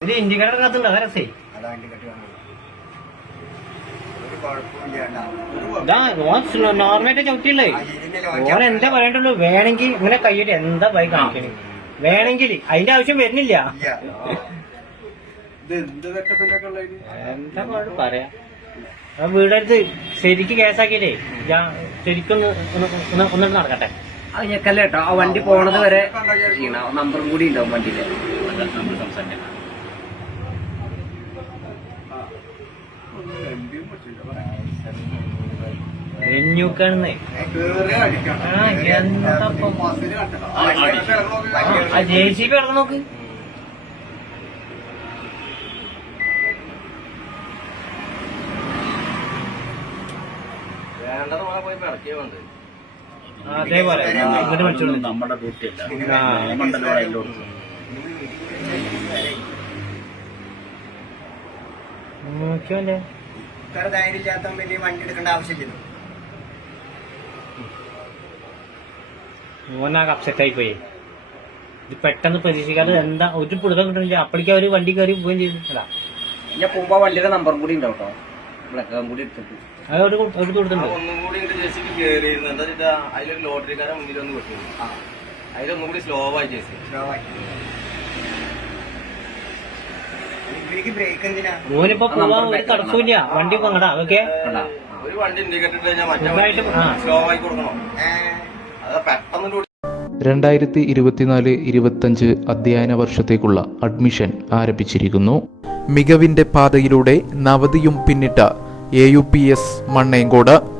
കത്തുണ്ട് ഒരു കുഴപ്പമില്ല ഇതാ ഓൻ നോർമലായിട്ട് ചവിട്ടിയുള്ളേ ഓൻ എന്താ പറയണ്ടുള്ളൂ വേണമെങ്കിൽ ഇങ്ങനെ കൈയ്യടി എന്താ ബൈക്ക് കാണിക്കണേ? വേണമെങ്കിൽ അതിന്റെ ആവശ്യം വരുന്നില്ല. എന്ത് പറയാ? ആ വീടെടുത്ത് ശരിക്ക് കേസാക്കിയിട്ടേ. ഞാൻ ശരിക്കൊന്ന് ഒന്ന് ഒന്ന് ഒന്നിട്ട് നടക്കട്ടെ. അത് ഞെക്കല്ലേട്ടോ ആ വണ്ടി പോണത് വരെ നമ്പറും കൂടി ഉണ്ടാവും വണ്ടിയിലെ. നമ്മൾ സംസാരിക്കാം ആ, ജെ സി നോക്ക്. അതേപോലെ. നമ്മുടെ ഡ്യൂട്ടിയല്ല ആ. ഇത്ര ധൈര്യം ഇല്ലാത്ത വലിയ വണ്ടി എടുക്കേണ്ട ആവശ്യമില്ലല്ലോ. ഓനാകെ അപ്സെറ്റ് ആയി പോയി. ഇത് പെട്ടെന്ന് പ്രതീക്ഷിക്കാതെ എന്താ ഒരു പിടുത്തം കിട്ടുന്നില്ല അപ്പോഴേക്കും അവർ വണ്ടി കയറി പോവുകയും ചെയ്തിട്ടില്ല ഞാൻ പോകുമ്പോ വണ്ടിയുടെ നമ്പർ കൂടി ഉണ്ടാവും കേട്ടോ. കൂടി എടുത്തിട്ട്. അത് ഒരു ഒരു കൊടുത്തിട്ടുണ്ട്. ഒന്നും കൂടി ഇങ്ങോട്ട് ജെസിക്ക് കയറിയിരുന്നു എന്താ അതിലൊരു ലോട്ടറിക്കാരൻ മുന്നിൽ ഒന്ന് വിട്ടു. അതിലൊന്നും കൂടി സ്ലോ ആയി ജേസി സ്ലോ ആക്കി ഓനിപ്പോ പോവാൻ ഒരു തടസ്സമില്ല വണ്ടി പങ്കടാ ഓക്കെ? കണ്ടാ ഒരു വണ്ടി ഇൻഡിക്കേറ്റർ കഴിഞ്ഞാൽ മറ്റേ ആ. സ്ലോ ആയി കൊടുക്കണോ. അത് പെട്ടെന്ന് രണ്ടായിരത്തി ഇരുപത്തിനാല് ഇരുപത്തഞ്ച് അധ്യയന വർഷത്തേക്കുള്ള അഡ്മിഷൻ ആരംഭിച്ചിരിക്കുന്നു. മികവിന്റെ പാതയിലൂടെ നവതിയും പിന്നിട്ട A U P S Mannenkode.